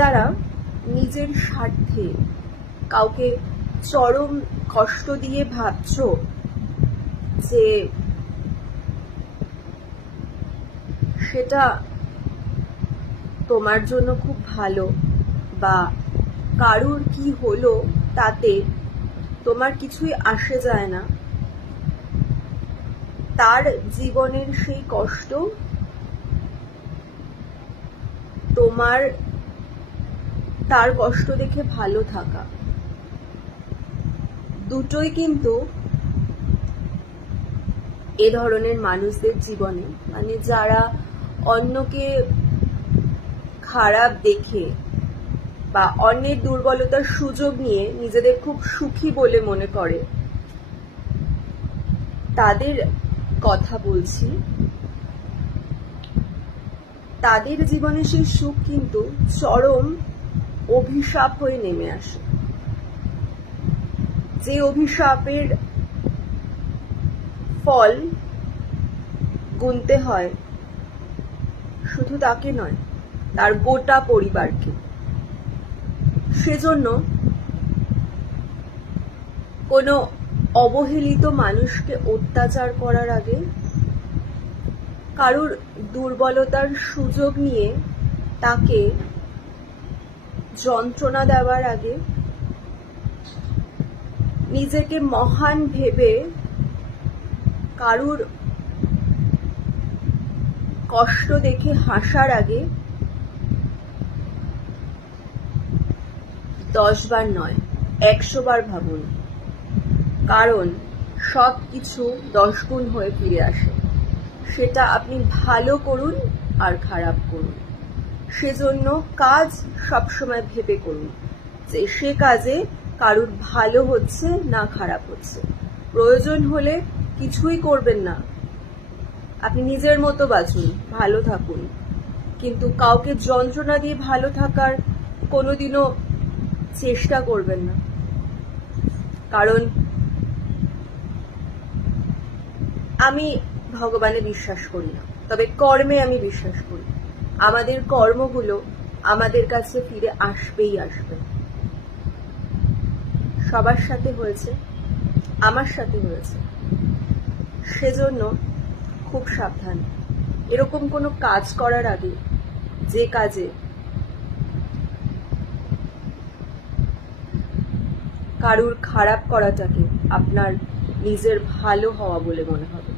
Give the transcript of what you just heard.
যারা নিজের স্বার্থে কাউকে চরম কষ্ট দিয়ে ভাবছো যে সেটা তোমার জন্য খুব ভালো, বা কারুর কি হলো তাতে তোমার কিছুই আসে যায় না, তার জীবনের সেই কষ্ট তোমার তার কষ্ট দেখে ভালো থাকা, দুটোই কিন্তু এ ধরনের মানুষদের জীবনে, মানে যারা অন্যকে খারাপ দেখে বা অন্যের দুর্বলতার সুযোগ নিয়ে নিজেদের খুব সুখী বলে মনে করে, তাদের কথা বলছি। তাদের জীবনে সেই সুখ কিন্তু চরম অভিশাপ হয়ে নেমে আসে। যে অভিশাপের ফল গুনতে হয় শুধু তাকে নয়, তার গোটা পরিবারকে। সেজন্য কোনো অবহেলিত মানুষকে অত্যাচার করার আগে, কারুর দুর্বলতার সুযোগ নিয়ে তাকে যন্ত্রণা দেওয়ার আগে, নিজেকে মহান ভেবে কারুর কষ্ট দেখে হাসার আগে 10 বার নয় 100 বার ভাবুন, কারণ সব কিছু 10 গুণ হয়ে ফিরে আসে। সেটা আপনি ভালো করুন আর খারাপ করুন, সেজন্য কাজ সবসময় ভেবে করুন যে সে কাজে কারুর ভালো হচ্ছে না খারাপ হচ্ছে। প্রয়োজন হলে কিছুই করবেন না, আপনি নিজের মতো বাঁচুন, ভালো থাকুন, কিন্তু কাউকে যন্ত্রণা দিয়ে ভালো থাকার কোনোদিনও চেষ্টা করবেন না। কারণ আমি ভগবানে বিশ্বাস করি না, তবে কর্মে আমি বিশ্বাস করি। আমাদের কর্মগুলো আমাদের কাছে ফিরে আসবেই আসবে। সবার সাথে হয়েছে, আমার সাথে হয়েছে। সেজন্য খুব সাবধান। এরকম কোনো কাজ করার আগে, যে কাজে কারুর খারাপ করাটাকে আপনার নিজের ভালো হওয়া বলে মনে হবে,